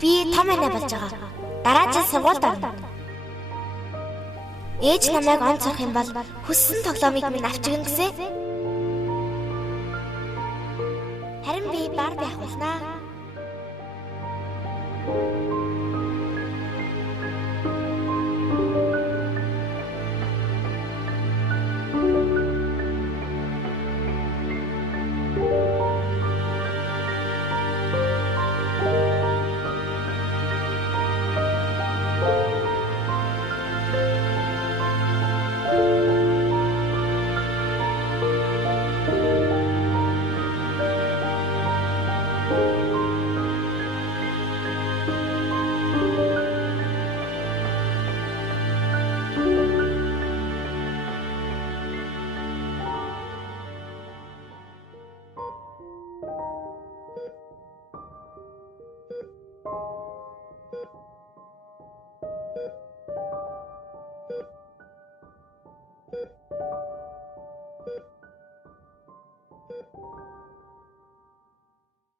Би том анаа болж байгаа. Дараа жил сургуульд орно. Ээж намайг онц сурах юм бол хүссэн тоглоомыг минь авчигна гэсэн. Харин би Барби авах болнаа.